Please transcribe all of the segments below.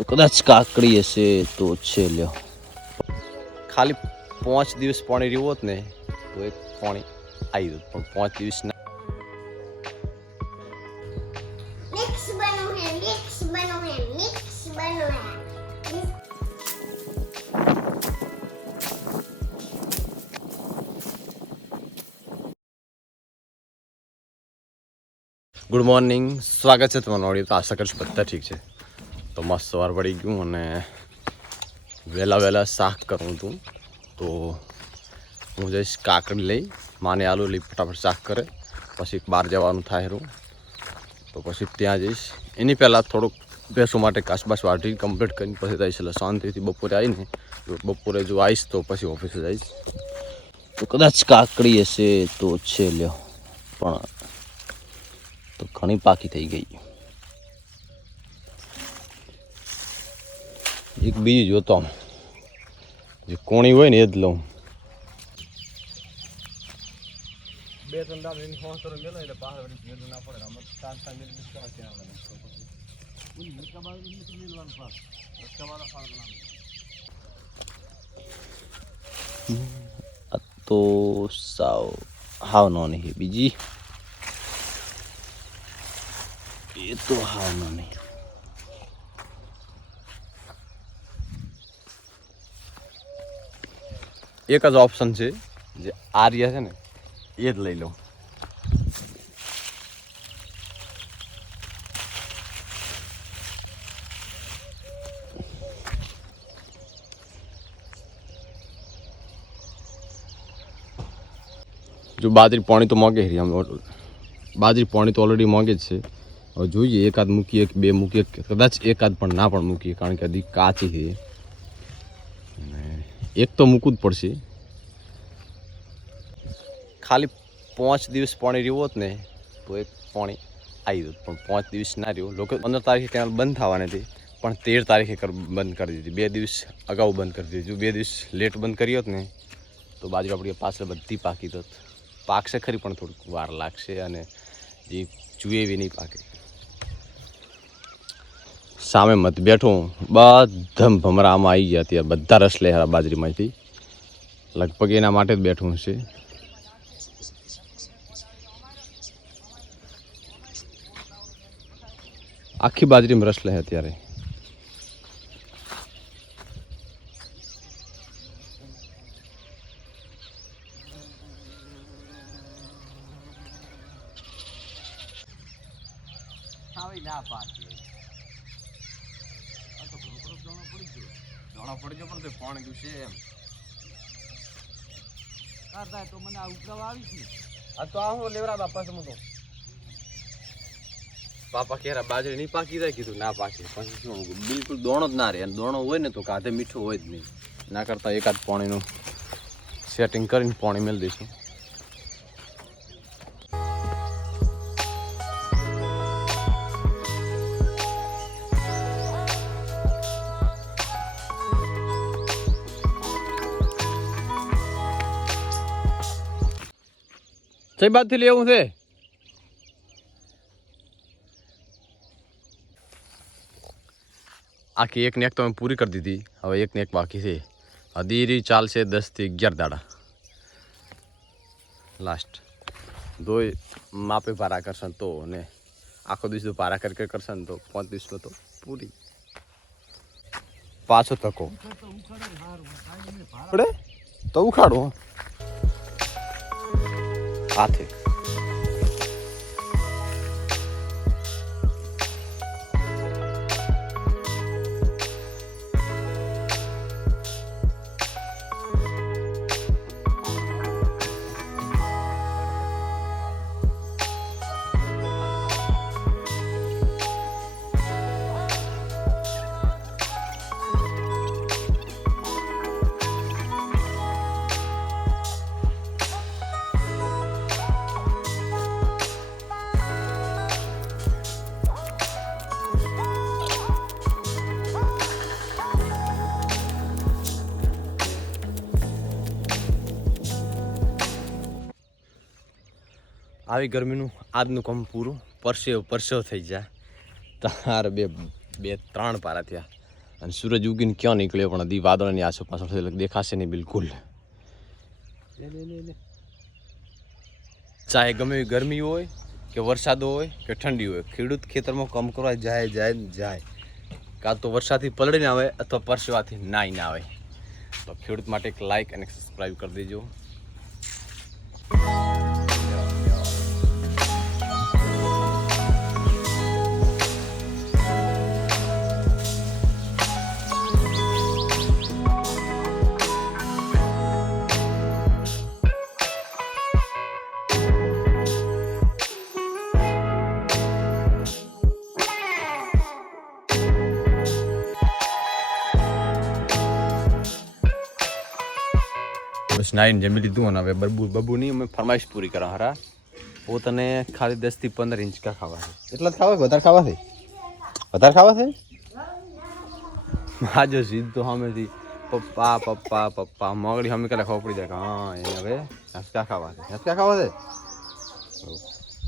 તો કદાચ કાકડી હશે તો છે લ્યો. ખાલી પાંચ દિવસ પાણી રહ્યું હોત ને તો એક પાણી આવી જત પણ પાંચ દિવસ ગુડ મોર્નિંગ સ્વાગત છે તમારું ઓડિયો તો આશા કરશું બધા ઠીક છે. તો મસ્ત સવાર પડી ગયું અને વહેલા વહેલા શાક કરવું હતું તો હું જઈશ કાકડી લઈ, માને આલુ લઈ ફટાફટ શાક કરે, પછી બહાર જવાનું થાય રૂ. તો પછી ત્યાં જઈશ. એની પહેલાં થોડુંક બેસવા માટે કાસબાસ વાટી કમ્પ્લીટ કરીને પછી જઈશ. એટલે શાંતિથી બપોરે આવીને બપોરે જો આવીશ તો પછી ઓફિસે જઈશ. તો કદાચ કાકડી હશે તો છે લ્યો. પણ તો ઘણી પાકી થઈ ગઈ. એક બીજી જોતો આમ. જે કોણી હોય ને એ જ લઉં. બે ત્રણ દામ એની તરફ ગયેલો એટલે બહાર વળી ભેગું ના પડે. આમ ચાર ચાર મિનિટ ના. આ તો સાવ હાવ નો નહીં. બીજી? એ તો હાવ નાની એક જ ઓપ્શન છે જે આર્ય છે ને, એ જ લઈ લઉં જો બાજરી પાણી તો મોંઘે છે, આમ બાજરી પાણી તો ઓલરેડી મોંઘે જ છે. હવે જોઈએ, એકાદ મૂકીએ બે મૂકીએ કદાચ એકાદ પણ ના પણ મૂકીએ, કારણ કે હજી કાચી છે. એક તો મૂકવું જ પડશે. ખાલી પાંચ દિવસ પાણી રહ્યું હોત ને, તો એક પાણી આવી હોત. પણ પાંચ દિવસ ના રહ્યું. લોકો પંદર તારીખે કેનાલ બંધ થવાની હતી પણ તેર તારીખે બંધ કરી દીધી. બે દિવસ અગાઉ બંધ કરી દીધી. જો બે દિવસ લેટ બંધ કરી હોત ને, તો બાજુ આપણી પાછળ બધી પાકી હોત. પાકશે ખરી પણ થોડીક વાર લાગશે અને જે જુએ એવી નહીં પાકે. સામે મત બેઠું બધા ભમરામાં આવી ગયા ત્યાં બધા રસ લે હારા બાજરીમાંથી. લગભગ એના માટે જ બેઠું છે. આખી બાજરીમાં રસ લે અત્યારે પડજો પણ તે પાણી ગયું છે એમ. કરતા તો મને આ ઉપરાવા આવી છે. આ તો આ હું લેવરા બાપા સમો તો. બાપા કેરા બાજરી નહીં પાકી જાય કીધું ના પાકી. પછી શું બિલકુલ દોણો જ ના રહે. અને દોણો હોય ને તો કાંધે મીઠું હોય જ નહીં. ના કરતાં એકાદ પાણીનું સેટિંગ કરીને પાણી મેળ દઈશું. કઈ બાજુથી લેવું છે? આખી એક ને એક તો મેં પૂરી કરી દીધી. હવે એક ને એક બાકી છે. અધીરી ચાલશે દસથી અગિયાર દાડા. લાસ્ટ દોય માપે પારા કરશે તો ને આખો દિવસ તો પારા કરી ને તો પાંચ દિવસમાં તો પૂરી. પાછો તકો. પડે? તો ઉખાડો. 아트. આવી ગરમીનું આજનું કામ પૂરું. પરસેવ પરસેવ થઈ જાય તાર બે બે ત્રણ પારા થયા. અને સૂરજ ઉગીને ક્યાં નીકળ્યો પણ દી વાદળની આસો એટલે દેખાશે નહીં બિલકુલ. ચાહે ગમે એવી ગરમી હોય કે વરસાદ હોય કે ઠંડી હોય ખેડૂત ખેતરમાં કામ કરવા જાય જાય જાય. કાં તો વરસાદથી પલળીને આવે અથવા પરસેવાથી નાઈ ના આવે. તો ખેડૂત માટે એક લાઇક અને સબસ્ક્રાઈબ કરી દેજો. બસ નાઈને જમી લીધું અને હવે બબુ બબુની અમે ફરમાઈશ પૂરી કરવા હારા? પોતાને ખાલી દસથી પંદર ઇંચકા ખાવા છે. એટલા જ ખાવા વધારે ખાવા છે? વધારે ખાવા છે? હા જો સીધ તો સામેથી પપ્પા પપ્પા પપ્પા મગડી સામે કાલે ખબર પડી જાય હા એ હવે હસકા ખાવા છે. હસકા ખાવા છે?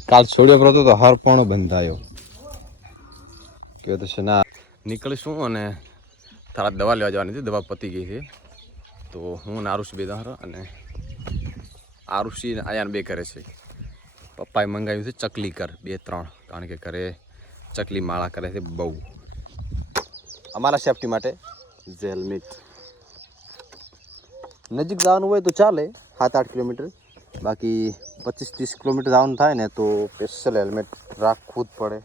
કાલ છોડ્યો કરો તો હર પણ બંધાયો. કે તો છે ના. નીકળીશું અને તારા દવા લેવા જવાની હતી દવા પતી ગઈ છે. તો હું ને આરુષ બે દાર અને આરુષી આયાન બે કરે છે. પપ્પાએ મંગાવ્યું છે ચકલી કર બે ત્રણ, કારણ કે ઘરે ચકલી માળા કરે છે બહુ. અમારા સેફટી માટે ઝેલમિટ નજીક જવાનું હોય તો ચાલે સાત આઠ કિલોમીટર. બાકી પચીસ ત્રીસ કિલોમીટર જવાનું થાય ને તો સ્પેશિયલ હેલ્મેટ રાખવું જ પડે.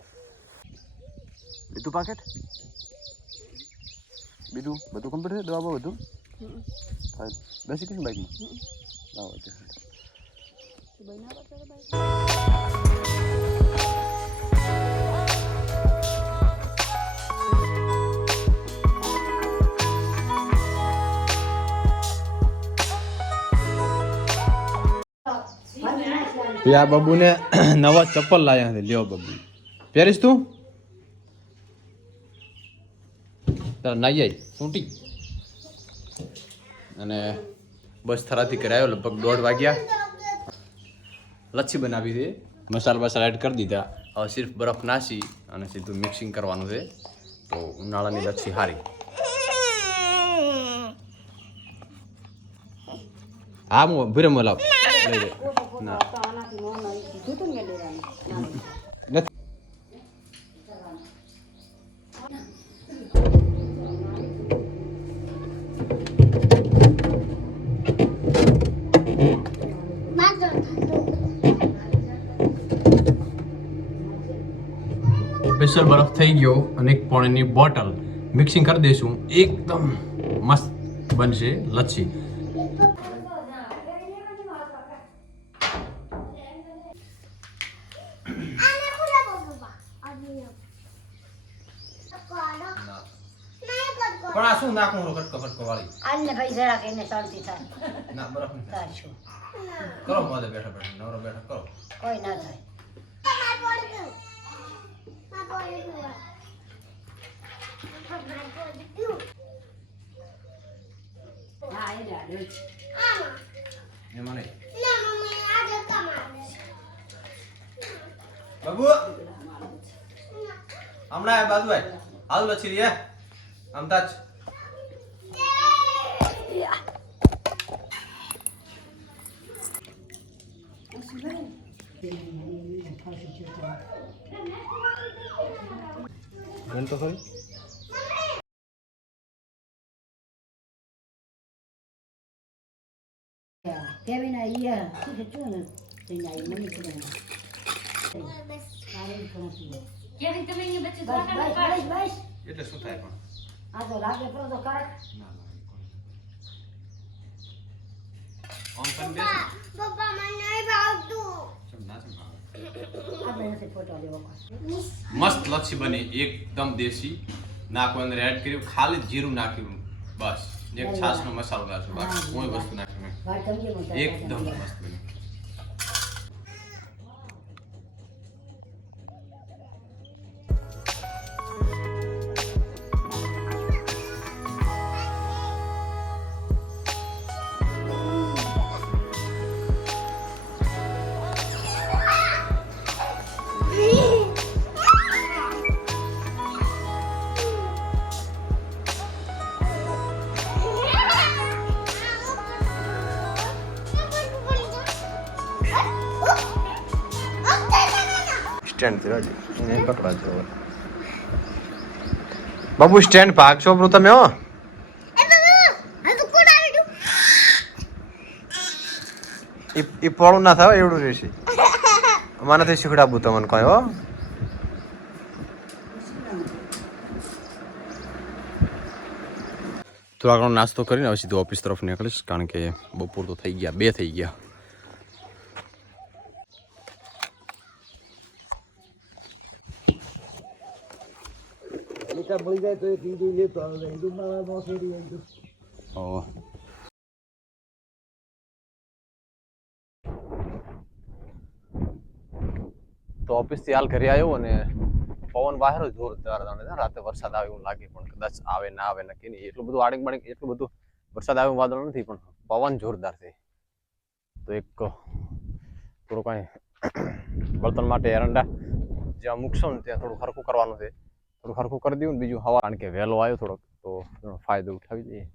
બીજું પાકેટ બીજું બધું કમ્પ્લીટ છે? દવા બવા બધું હા બેસી કઈ બાઈકમાં ના હોય તો. આ બબુને નવા ચપ્પલ લાયા છે લ્યો બબુ પહેરીશ તું તારા નાઈ આવી સૂંટી અને બસ થરાથી કરાયો લગભગ દોઢ વાગ્યા લચ્છી બનાવી છે મસાલા બસાલા એડ કરી દીધા હવે સિર્ફ બરફ નાસી અને સીધું મિક્સિંગ કરવાનું છે તો ઉનાળાની લચ્છી હારી હા હું ભીરે મોલાવ લઈ ના સ્પેશિયલ બરફ થઈ ગયો અને એક પાણીની બોટલ મિક્સિંગ કરી દઈશું. એકદમ મસ્ત બનશે લચ્છી. પણ આ શું નાખવું કટકો કટકો વાળી આને ભાઈ જરાક એને શાંતિ થાય. ના બરફ નહીં કરો મોદે બેઠા બેઠા નવરો બેઠા કરો. કોઈ ના થાયમાં પડી ગયું માં પડી ગયું માં પડી ગયું હા એને આડો જ. આમાં એમાં નહીં ના મમ્મી આજે કમાવે બાબુ હમણાં આ બાજુ આય હાલ લચ્છી રે આમ તાચ ગણ તો ખરી કેવી ahí, ¿qué શું છે શું ને થઈ જાય મને ખબર નથી. સારી પણ હતી. બસ બસ બસ બસ એટલે શું થાય પણ આ તો લાગે પડો તો કરક ના લાગે કોઈ. આમ પણ બેસી. પપ્પા મને નહીં ભાવતું ચમ ના ચમ મસ્ત લચ્છી બની, એકદમ દેશી. નાખવા અંદર એડ કર્યું, ખાલી જીરું નાખ્યું, બસ. એક છાશનો મસાલો નાખ્યો બાકી કોઈ વસ્તુ નાખ્યું એકદમ મસ્ત બની. સ્ટેન્ડ થયો એને પકડા છે બાબુ સ્ટેન્ડ ભાગ છો બ્રો તમે હો? એ પોળું ના થાય હો, એવડું રહેશે. અમારે નથી શીખડાવું તમને કોઈ હો. તો આગળ નાસ્તો કરીને હવે સીધો ઓફિસ તરફ નીકળીશ કારણ કે બપોર તો થઈ ગયા બે થઈ ગયા. લીટા જાય તો ઈંડું લેતો આવે. ઈંડું મારા નો ફેરી ઈંડું ઓ તો ઓફિસથી હાલ ઘરે આવ્યો અને પવન બહાર જાણે રાતે વરસાદ આવે એવું લાગે પણ કદાચ આવે, ના આવે, નક્કી નહીં. એટલું બધું આડિંગ બાડિંગ, એટલું બધું વરસાદ આવે એવું વાદળ નથી, પણ પવન જોરદાર છે. તો એક થોડું કાંઈ બળતણ માટે એરંડા જ્યાં મૂકશો ને ત્યાં થોડું હરખું કરવાનું છે. હરખું કરી દઉં બીજું હવા કારણ કે વહેલો આવ્યો થોડોક તો ફાયદો ઉઠાવી દઈએ.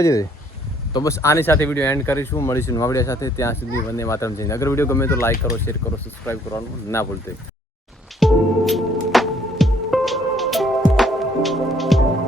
પછી તો બસ આની સાથે વીડિયો એન્ડ કરીશું. મળીશું નવા સાથે. ત્યાં સુધી વંદે માતરમ. જઈને અગર વીડિયો ગમે તો લાઈક કરો શેર કરો સબસ્ક્રાઈબ કરવાનું ના ભૂલતા.